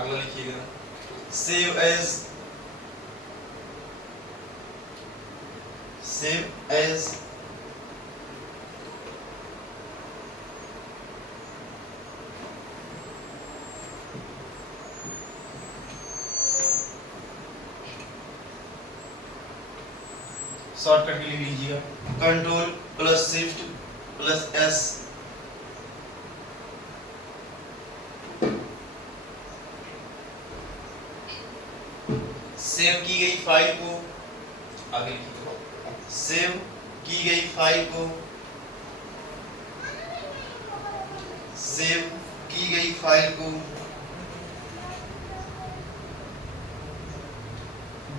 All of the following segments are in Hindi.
अगला लिखिएगा, save as, save as shortcut के लिए लीजिएगा, control plus shift plus S, save की गई फाइल को, आगे लिखिए, सेव की गई फाइल को, सेव की गई फाइल को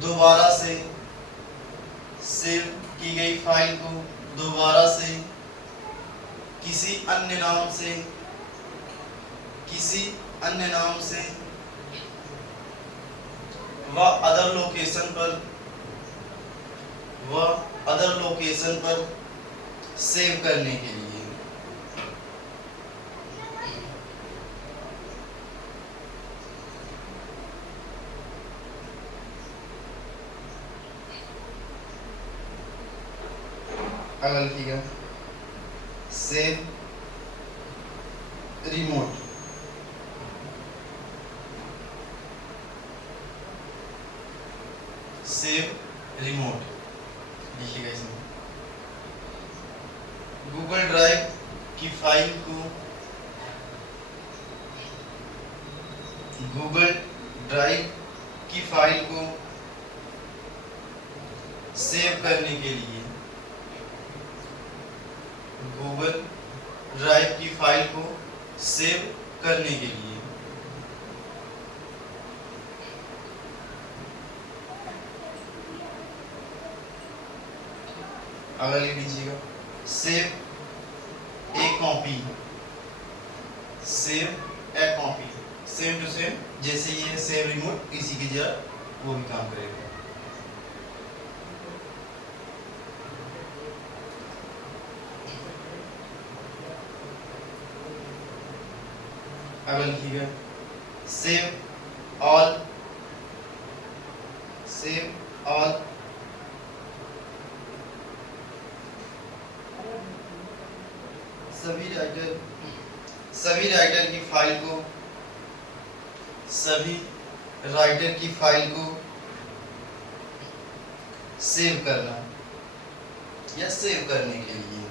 दोबारा से, सेव की गई फाइल को दोबारा से किसी अन्य नाम से, किसी अन्य नाम से व अदर लोकेशन पर, व अदर लोकेशन पर सेव करने के लिए, अगला लिखिएगा, सेव रिमोट, सेव रिमोट लिखिएगा इसमें, गूगल ड्राइव की फाइल को, गूगल ड्राइव की फाइल को सेव करने के लिए, गूगल ड्राइव की फाइल को सेव करने के लिए, अगला लिख लीजिएगा, save a copy, save a copy, same to same जैसे ये सेव रिमोट इसी की जगह वो भी काम करेगा। अगला लिखिएगा, सेव ऑल, सेव ऑल, सभी राइटर की फाइल को, सभी राइटर की फाइल को सेव करना या सेव करने के लिए,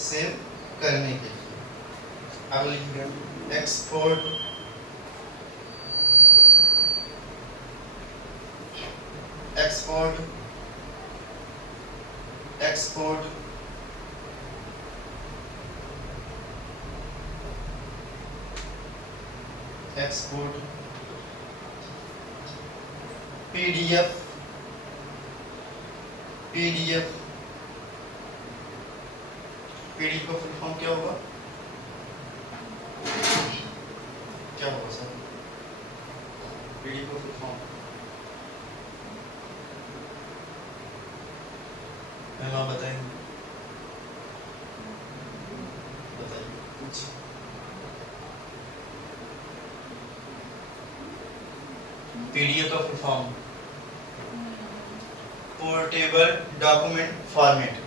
सेव करने के लिए, अब लिखिएगा, export, export, export, export PDF, PDF, PDF का फुल फॉर्म क्या होगा, क्या होगा सर, पीडीएफ का फुल फॉर्म मैम आप बताएंगे, बताइए कुछ, पीडीएफ का full form portable document format,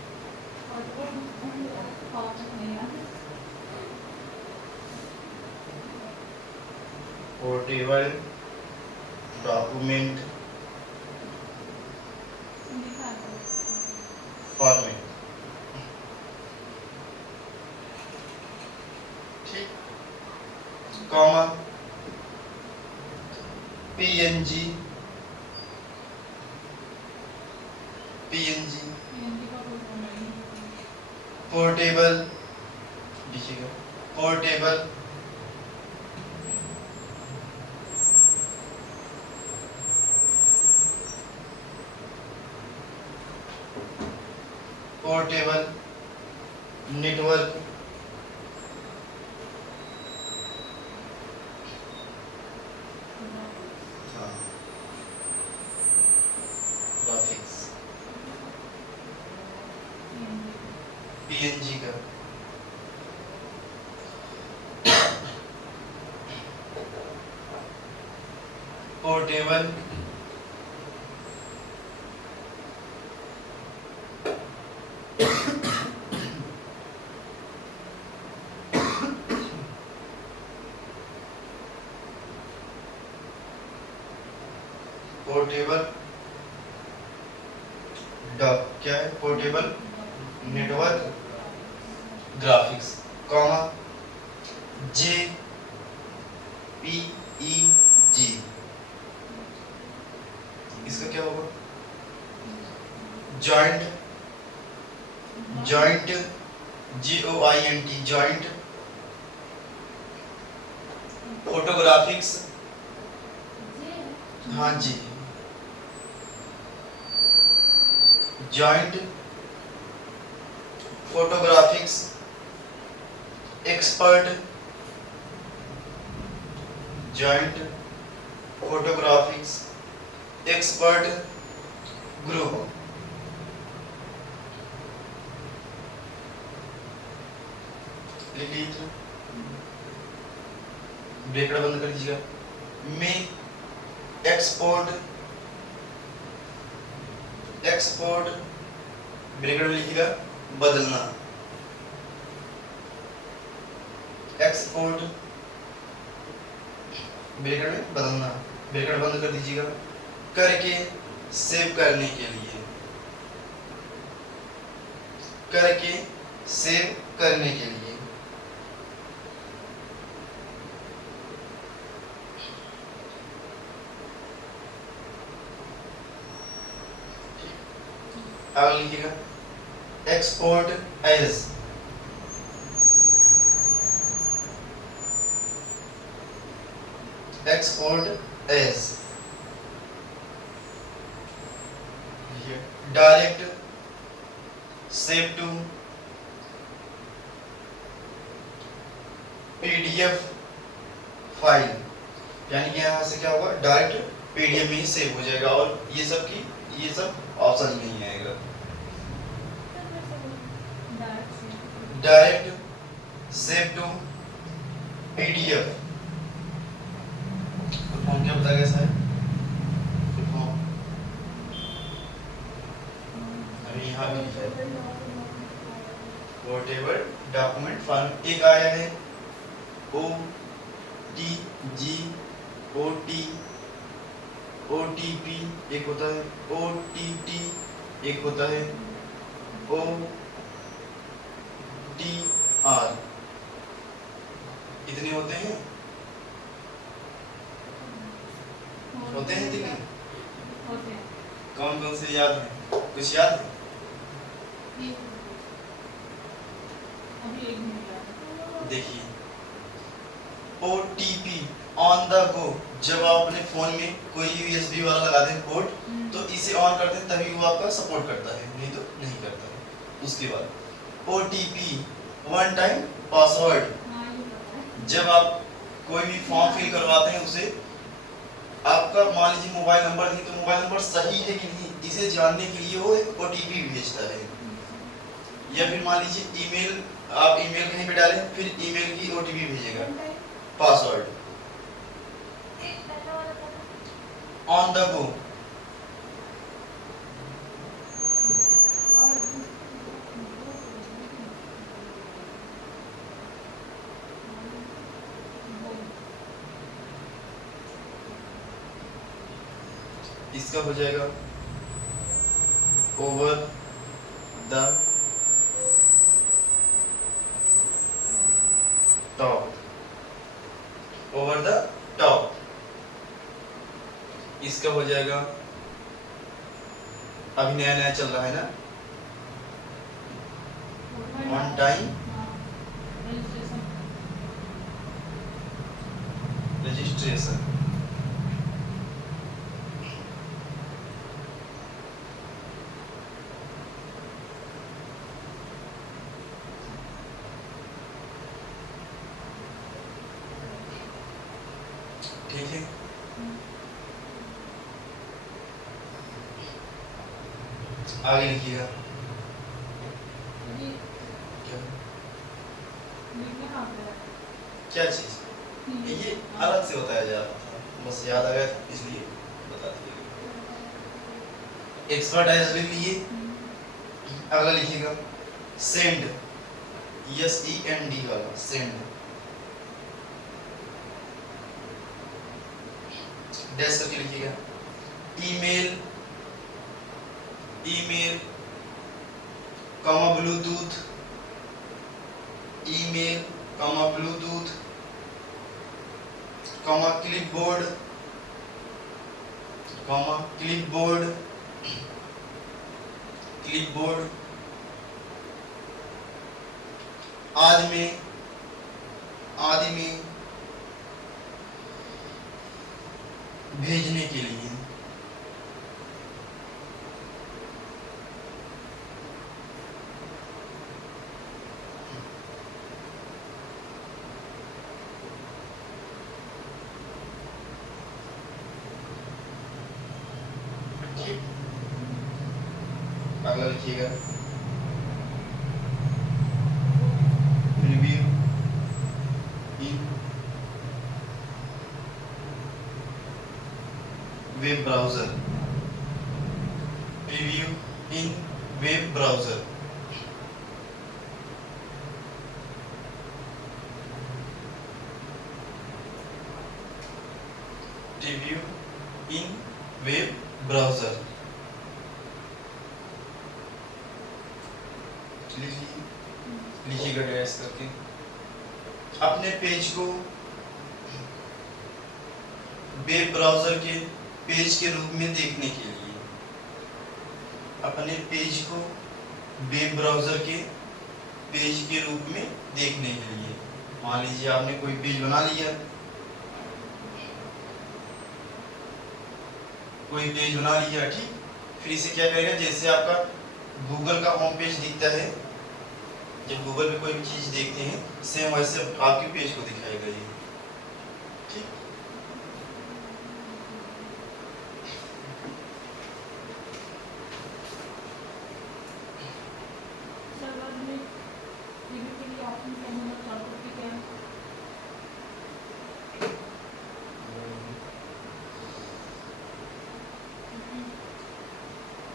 portable document format, ठीक, कॉमा पीएनजी, पीएनजी पोर्टेबल, लिखिएगा, पोर्टेबल पोर्टेबल नेटवर्क, पीएनजी का। पोर्टेबल पोर्टेबल क्या है, portable network graphics, comma JPEG। इसका क्या होगा, जॉइंट JOINT जॉइंट फोटोग्राफिक्स। हाँ जी, joint photographics expert, joint photographics expert group. लिख लीजिए, ब्रैकेट बंद कर दीजिएगा। में एक्सपोर्ट ब्रैकेट में लिखिएगा बदलना, एक्सपोर्ट ब्रैकेट में बदलना, ब्रैकेट बंद कर दीजिएगा। करके सेव करने के लिए, करके सेव करने के लिए। आगे लिखिएगा export as, export as direct save to PDF file, यानी कि यहाँ से क्या होगा, डायरेक्ट PDF में ही सेव हो जाएगा और ये सब ऑप्शन नहीं आएगा। Direct save to PDF form क्या बताया गया सर, अभी यहाँ पोर्टेबल डॉक्यूमेंट फॉर्म एक आया है, OTP एक होता है, OTT एक होता है, OTR कितने होते हैं, तीन कौन कौन से याद है, कुछ याद है? देखिए OTP ऑन द गो, जब आप अपने फोन में कोई USB वाला लगाते हैं पोर्ट, तो इसे ऑन करते हैं तभी वो आपका सपोर्ट करता है, नहीं तो नहीं करता है। उसके बाद OTP वन टाइम पासवर्ड, जब आप कोई भी फॉर्म फिल करवाते हैं उसे आपका मान लीजिए मोबाइल नंबर नहीं, तो मोबाइल नंबर सही है कि नहीं इसे जानने के लिए वो एक OTP भेजता है। या फिर मान लीजिए ईमेल, आप ईमेल कहीं पे डालें फिर ईमेल की OTP भेजेगा, पासवर्ड। ऑन द गो, इसका हो जाएगा over the top, over the top. इसका हो जाएगा, अभी नया नया चल रहा है ना, वन टाइम रजिस्ट्रेशन। ठीक है, आगे लिखिएगा क्या चीज, ये अलग से बताया जा रहा था, बस याद आ गया था इसलिए बता दिया। एक्सपर्टाइज लिख लिए। अगला लिखिएगा सेंड, SEND वाला सेंड, डैश करके लिखिएगा। Email, email comma Bluetooth, email comma Bluetooth comma clipboard, comma clipboard, clipboard आदि में, आदि में भेजने के लिए, अगला लिखिएगा रिव्यू इन वेब ब्राउजर, रिव्यू इन वेब ब्राउजर, रिव्यू इन वेब ब्राउजर। लिखिएगा डैश करके। अपने पेज को वेब ब्राउजर के पेज के रूप में देखने के लिए, अपने पेज को वेब ब्राउजर के पेज के रूप में देखने के लिए, मान लीजिए आपने कोई पेज बना लिया, कोई पेज बना लिया, ठीक, फिर इसे क्या करेगा, जैसे आपका गूगल का होम पेज दिखता है, जब गूगल पे कोई भी चीज देखते हैं सेम वैसे आपके पेज को दिखाएगा ये, ठीक।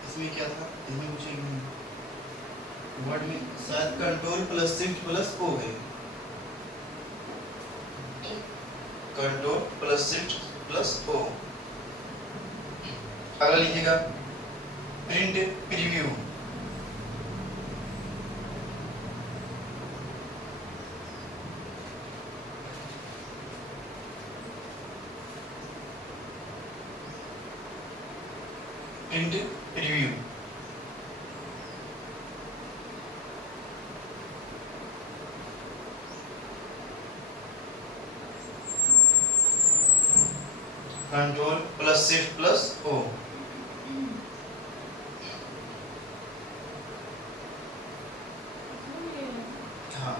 इसमें क्या था, इसमें कुछ वर्ड में शायद control plus shift plus O है, control plus shift plus O. अगला लिखिएगा print preview, print preview, control plus shift plus O. हाँ,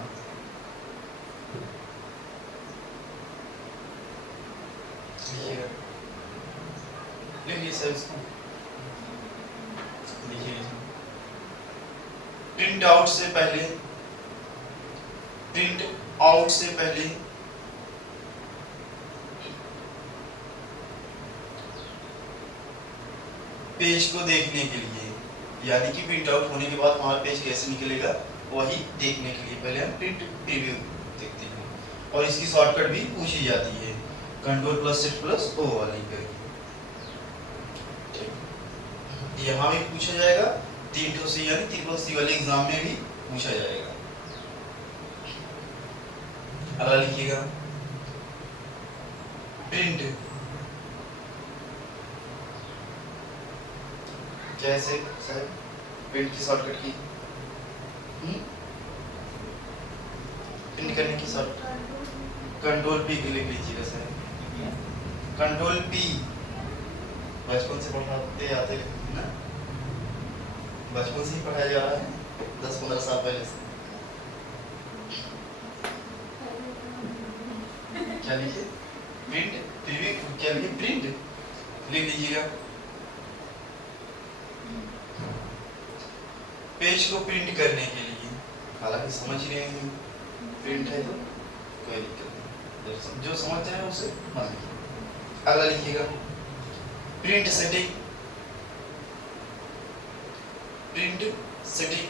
लिखिए सर इसको, लिखिए प्रिंट आउट से पहले, प्रिंट आउट से पहले पेज को देखने के लिए, यानी कि प्रिंट आउट होने के बाद हमारा पेज कैसे निकलेगा वही देखने के लिए पहले हम प्रिंट प्रीव्यू देखते हैं, और इसकी शॉर्टकट भी पूछी जाती है, control plus shift plus O वाली करके। यहाँ भी पूछा जाएगा, 3 सी यानी ट्रिपल-सी वाले एग्जाम में भी पूछा जाएगा। अगला लिखिएगा प्रिंट, कैसे सर प्रिंट की शॉर्टकट की, प्रिंट करने की शॉर्टकट कंट्रोल पी के लिख लीजिएगा सर, कंट्रोल पी, बचपन से पढ़ाते आते ना, बचपन से ही पढ़ाया जा रहा है 10-15 साल पहले से। क्या लिखिए प्रिंट प्रीव्यू, क्या लिखिए प्रिंट लिख लीजिएगा। पेज को प्रिंट करने के लिए, हालांकि समझ रहे हैं प्रिंट है तो कोई दिक्कत नहीं। जो समझ जाए उसे मत लिखिए। अगला लिखिएगा print setting. Print setting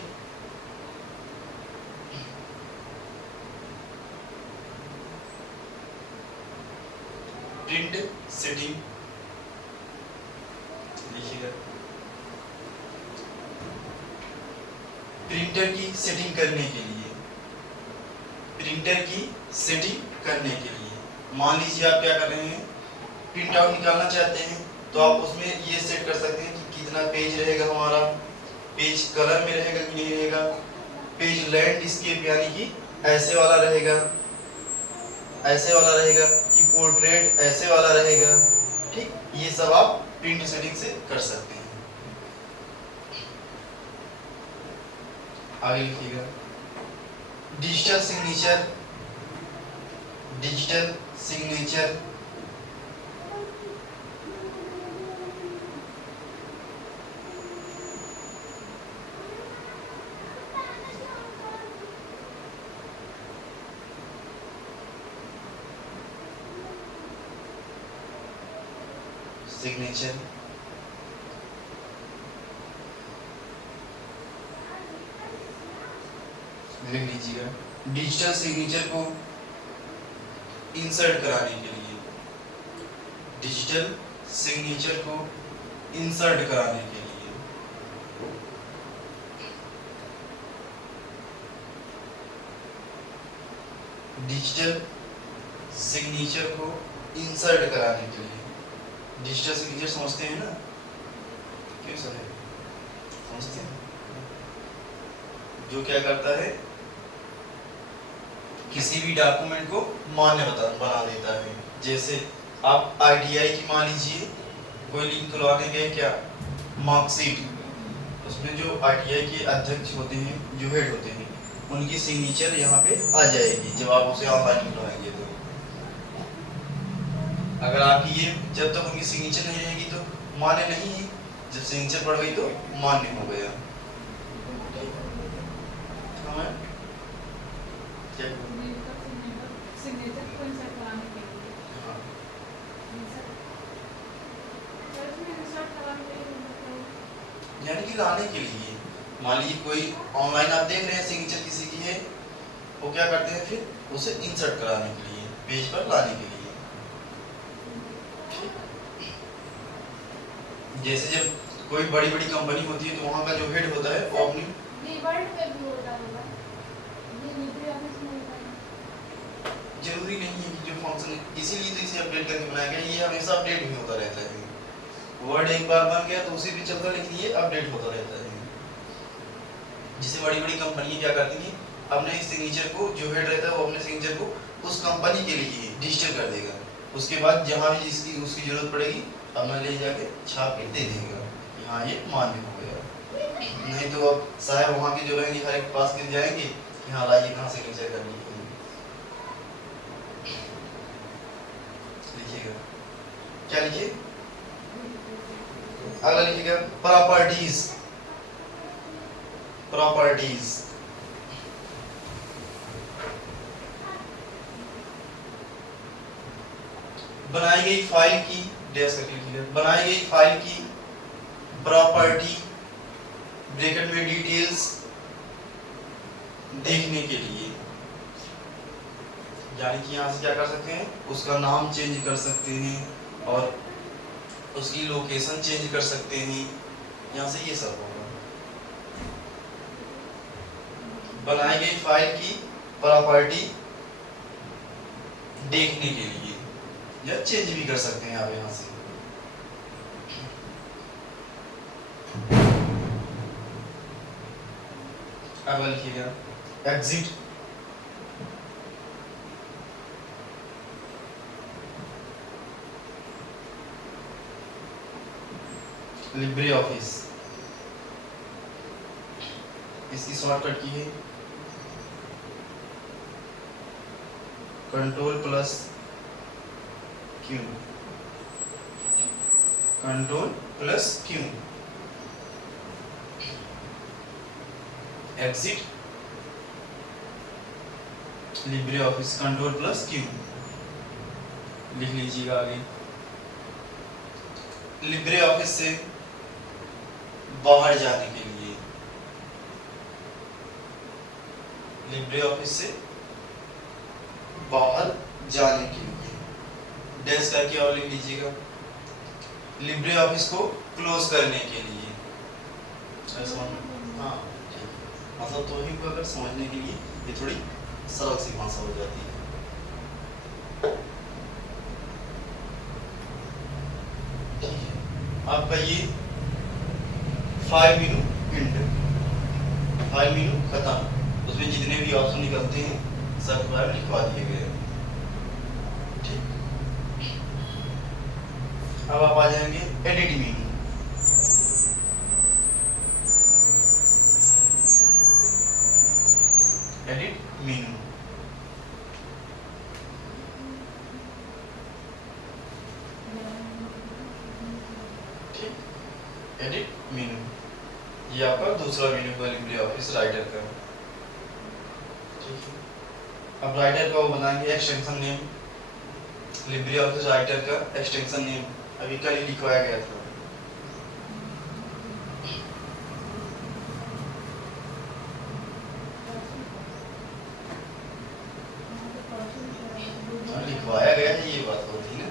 print setting लिखिएगा। प्रिंटर की सेटिंग करने के लिए, प्रिंटर की सेटिंग करने के लिए मान लीजिए आप क्या कर रहे हैं, प्रिंट आउट निकालना चाहते हैं तो आप उसमें ये सेट कर सकते हैं कि कितना पेज रहेगा हमारा, पेज कलर में रहेगा कि नहीं रहेगा, पेज लैंडस्केप यानी कि ऐसे वाला रहेगा, ऐसे वाला रहेगा कि पोर्ट्रेट ऐसे वाला रहेगा। ठीक, ये सब आप प्रिंट सेटिंग से कर सकते हैं। आगे लिखिएगा digital signature. Digital signature signature लिख लीजिएगा। डिजिटल सिग्नेचर को इंसर्ट कराने के लिए, डिजिटल सिग्नेचर को इंसर्ट कराने के लिए डिजिटल सिग्नेचर को इंसर्ट कराने के लिए, डिजिटल सिग्नेचर समझते हैं ना, क्यों सर समझते हैं, जो क्या करता है किसी भी डॉक्यूमेंट को मान्य बना देता है। जैसे आप आईटीआई की मान लीजिए कोई लिंक खुलवाने गए क्या, मार्कशीट, उसमें जो आईटीआई के अध्यक्ष होते हैं, जो हेड होते हैं, उनकी सिग्नेचर यहाँ पे आ जाएगी जब आप उसे ऑनलाइन खुलवाएंगे तो। अगर आपकी ये जब तक उनकी सिग्नेचर नहीं रहेगी तो मान्य नहीं है, जब सिग्नेचर पड़ गई तो मान्य हो गया। यानी कि लाने के लिए, मान लीजिए कोई ऑनलाइन आप देख रहे हैं सिग्नेचर किसी की है, वो क्या करते हैं फिर उसे इंसर्ट कराने के लिए, पेज पर लाने के लिए। जैसे जब कोई बड़ी बड़ी कंपनी होती है तो वहाँ का जो हेड होता है वो अपनी जरूरी नहीं है कि जो फंक्शन, इसीलिए तो इसे अपडेट करके बनाया गया, ये हमेशा अपडेट भी होता रहता है। वर्ड एक बार बन गया तो उसी भी चलता, लेकिन ये अपडेट होता रहता है। जिसे बड़ी बड़ी कंपनियां क्या करती हैं, अपने सिग्नेचर को, जो हेड रहता है वो अपने सिग्नेचर को उस कंपनी के लिए डिजिटल कर देगा, उसके बाद जहाँ भी जिसकी उसकी जरूरत पड़ेगी अपना ले जाके छाप के दे देगा कि हाँ ये मान्य हो गया। नहीं तो अब साहब वहाँ के जो रहेंगे हर एक पास गिर जाएंगे कि हाँ लाइए कहाँ सिग्नेचर करनी है। लिखिएगा, क्या लिखिए, अगला लिखिएगा प्रॉपर्टीज। प्रॉपर्टीज बनाई गई फाइल की, डैश करके लिखिएगा, बनाई गई फाइल की प्रॉपर्टी ब्रैकेट में डिटेल्स देखने के लिए, यानी कि यहाँ से क्या कर सकते हैं, उसका नाम चेंज कर सकते हैं और उसकी लोकेशन चेंज कर सकते हैं, यहाँ से ये सब होगा। बनाई गई फाइल की प्रॉपर्टी देखने के लिए, या चेंज भी कर सकते हैं आप यहाँ से। अब लिखिएगा एग्जिट। लिब्रे ऑफिस, इसकी शॉर्टकट की है control plus Q, control plus Q, exit Libre office control plus Q. लिख लीजिएगा आगे। लिब्रे ऑफिस से बाहर जाने के लिए, लिब्रे ऑफिस से बाहर जाने के लिए डैश करके और लिख लीजिएगा। लिब्रे ऑफिस को क्लोज करने के लिए, हाँ ठीक, मतलब तो ही को अगर समझने के लिए ये थोड़ी सरल सी भाषा हो जाती है। ठीक है, आपका ये file menu and, file menu खत्म, उसमें जितने भी ऑप्शन निकलते हैं सब बार लिखवा दिए गए हैं। ठीक, अब आप आ जाएंगे एडिट मेनू। एडिट मेनू, ठीक, एडिट मेनू ये आपका दूसरा मेनू है लिब्रे ऑफिस राइटर का। ठीक है, अब राइटर का वो बनाएंगे extension name, Libre office writer का एक्सटेंशन नेम अभी कल ही लिखवाया गया था। लिखवाया गया है ये बात होती है ना,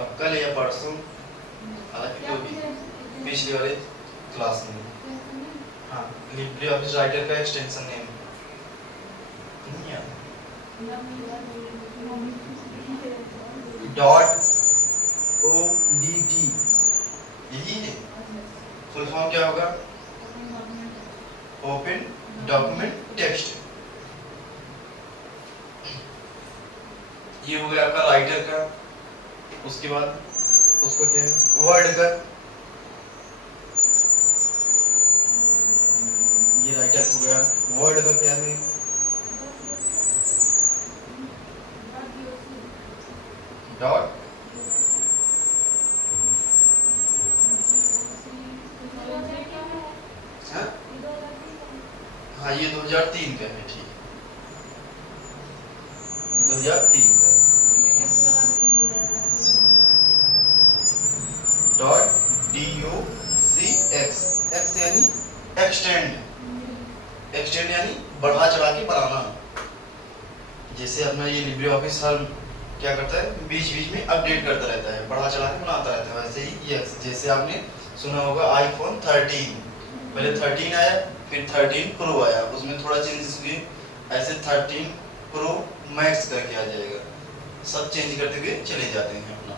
अब कल या परसों, हालांकि जो भी पिछले वाले क्लास में, हाँ लिब्रे ऑफिस राइटर का एक्सटेंशन नेम नहीं याद, .odt यही है। फुल फॉर्म क्या होगा? Open document text. ये हो गया आपका राइटर का। उसके बाद उसको क्या है, वर्ड का, ये राइटर हो गया। वर्ड का क्या है, डॉट हाँ ये 2003 का है, ठीक, 2003 का .docx, x यानी एक्सटेंड, एक्सटेंड यानी बढ़ा चढ़ा के बनाना। जैसे अपना ये लिब्रे ऑफिस हर क्या करता है, बीच बीच में अपडेट करता रहता है, बढ़ा चढ़ा के बनाता रहता है, वैसे ही ये जैसे आपने सुना होगा आईफोन 13, पहले 13 आया, फिर 13 प्रो आया, उसमें थोड़ा चेंजेस हुए, ऐसे 13 प्रो मैक्स करके आ जाएगा, सब चेंज करते हुए चले जाते हैं अपना।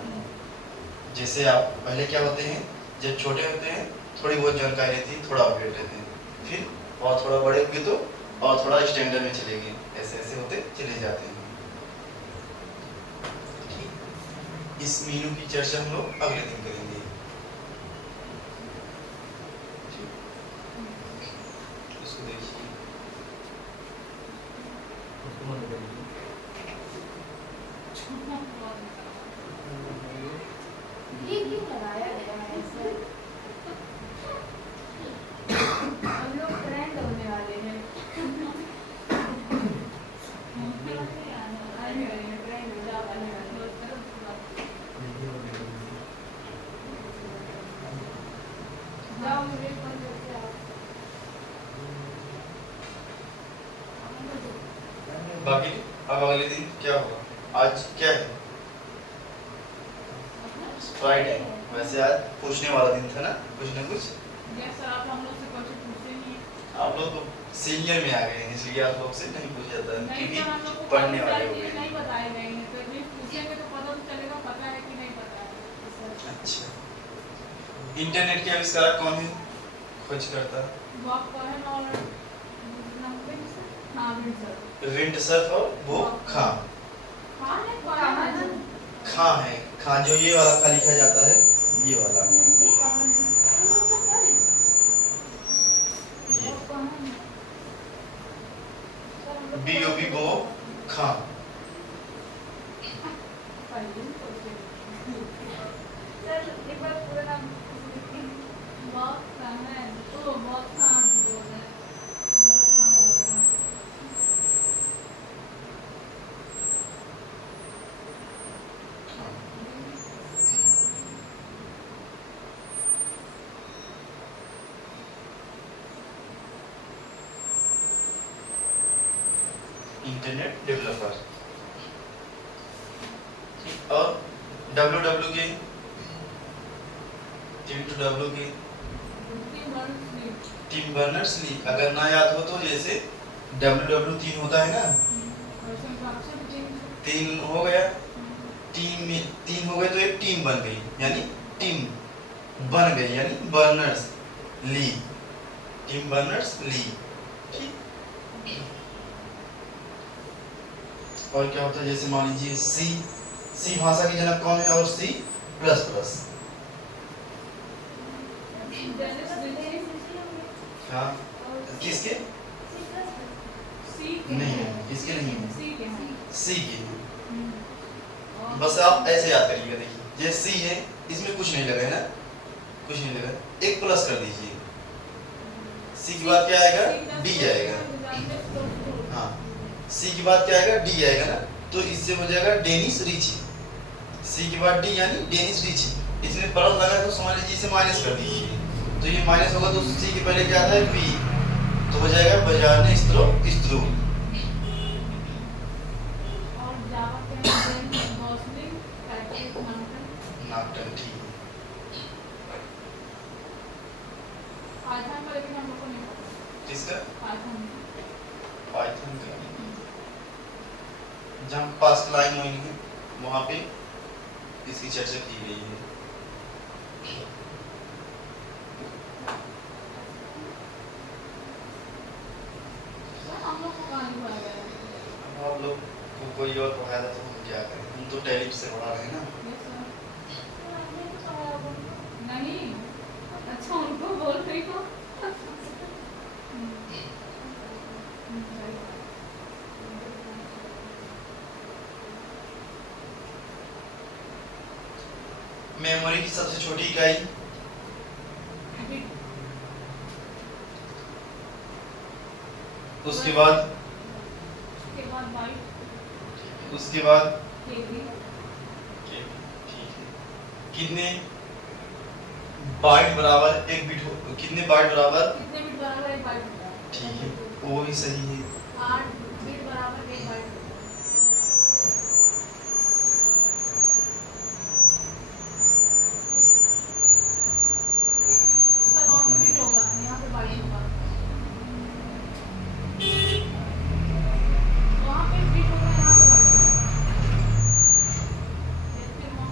जैसे आप पहले क्या होते हैं, जब छोटे होते हैं थोड़ी बहुत जानकारी रहती है, थोड़ा अपडेट रहते हैं, फिर और थोड़ा बड़े हुए तो और थोड़ा स्टैंडर्ड में चले गए, ऐसे ऐसे होते चले जाते हैं। इस मेनू की चर्चा हम लोग अगले दिन करेंगे। इसको देखिए, ये क्यों लगाया गया है ऐसे? हम लोग ट्रेंड होने वाले हैं। जाओ मुझे फोन करके आओ। बाकी अब अगले दिन क्या होगा? आज क्या है? फ्राइडे। वैसे आज पूछने वाला दिन था ना, कुछ ना कुछ। सर आप हम लोग से कुछ पूछते नहीं। आप लोग तो सीनियर में आ गए हैं, इसलिए आप लोग से नहीं पूछा जाता है, नहीं क्योंकि सर, हम लोग को पढ़ने वाले हो नहीं गए। बताए गए हैं, तो नहीं पूछेंगे तो पता तो चलेगा पता है कि नहीं पता है। अच्छा, इंटरनेट के आविष्कारक कौन है? खोज करता बॉब कॉहन और विंडसर्फ और वो खां। खां है, खां जो ये वाला खा लिखा जाता है, ये वाला ये B.O.B. वो खां। Internet developer. और WW के टीम बर्नर्स लीग, अगर ना याद हो तो जैसे WW 3 होता है ना, 3 हो गया, टीम में 3 हो गए तो एक टीम बन गई, यानी टीम बन गई यानी Berners Lee, Tim Berners Lee. ठीक। और क्या होता है, जैसे मान लीजिए सी भाषा की जनक कौन है, और C++। हाँ, किसके नहीं है, किसके नहीं है, सी के। बस आप ऐसे याद करिएगा, देखिए जैसे सी है, इसमें कुछ नहीं लगा है ना, कुछ नहीं लगा, एक प्लस कर दीजिए, सी के बाद क्या आएगा, डी आएगा। हाँ, सी के बाद क्या आएगा, डी आएगा ना, तो इससे हो जाएगा डेनिस रिची। सी के बाद डी यानी डेनिस रिची, इसमें प्लस लगा है तो समझ लीजिए इसे माइनस कर दीजिए, तो ये माइनस होगा तो सी के पहले क्या आता है, बी, तो हो जाएगा बाजार ने स्त्रो। नाटन। ठीक है। किसका, पाइथन का, जहाँ पास लाइन होंगी वहाँ पे इसकी चर्चा की गई है। आप लोग को कोई और पढ़ाया था तो हम क्या करें, हम तो टैली से पढ़ा रहे हैं ना। नहीं, अच्छा उनको बोल रही हो। मेमोरी की सबसे छोटी इकाई, उसके बाद बाइट, उसके बाद कितने बाइट बराबर एक बिट, कितने बाइट बराबर, कितने बिट बराबर एक बाइट होता है। ठीक है, वो भी सही है। 8 बिट बराबर एक बाइट होता है। सर वहाँ पे बिट होगा, यहाँ पे बाइट होगा, वहाँ पे बिट होगा, यहाँ पे बाइट होगा। देखते हो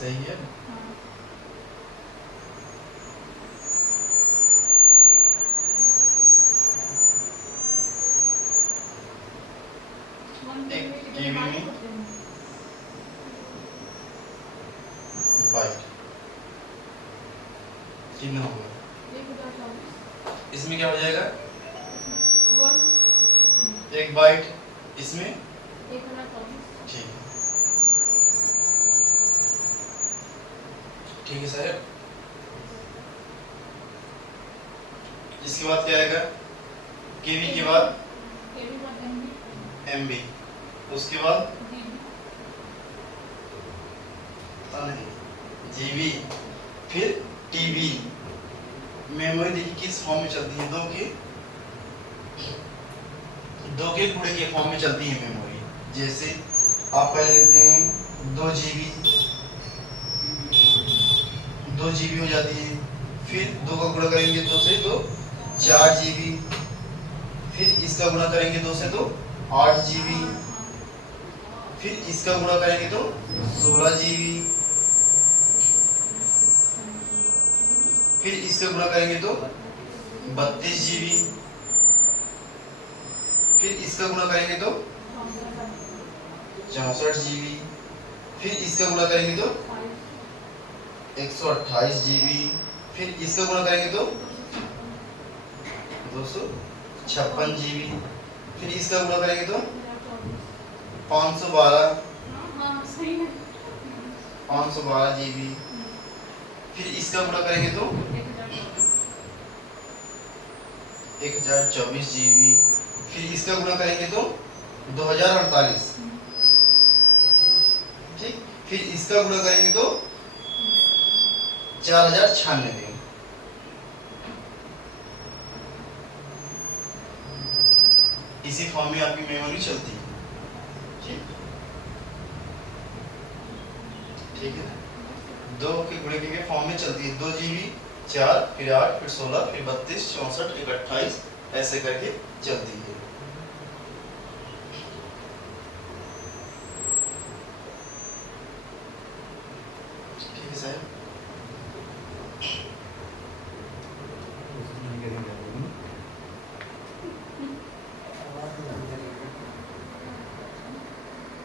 सही है। एक टीवी में बाइट कितना होगा, इसमें क्या हो जाएगा, एक बाइट, इसमें ठीक है, ठीक है सर। इसके बाद क्या आएगा, केवी के बाद एमबी, उसके बाद नहीं जीबी, फिर टीबी। मेमोरी देखिए किस फॉर्म में चलती है, दो के गुणे के फॉर्म में चलती है मेमोरी। जैसे आप पहले लेते हैं 2 जीबी हो जाती है, फिर 2 का गुणा करेंगे 2 से तो 4 जीबी, फिर इसका गुणा करेंगे 2 से तो 8 जीबी, फिर इसका गुणा करेंगे तो 16 जीबी, फिर इसका गुणा करेंगे तो 32 जीबी, फिर इसका गुणा करेंगे तो 64 जीबी, फिर इसका गुणा करेंगे तो 128 जीबी, फिर इसका गुणा करेंगे तो 256 जीबी, फिर इसका गुणा करेंगे तो 512 जीबी, फिर इसका गुणा करेंगे तो 1024 जीबी, फिर इसका गुणा करेंगे तो 2048। ठीक, फिर इसका गुणा करेंगे तो 4096 देंगे। इसी फॉर्म में आपकी मेमोरी चलती है। ठीक है, 2 के गुणे के फॉर्म में चलती है। 2 GB 4 फिर 8 फिर 16 फिर 32 64 1 28 ऐसे करके चलती है।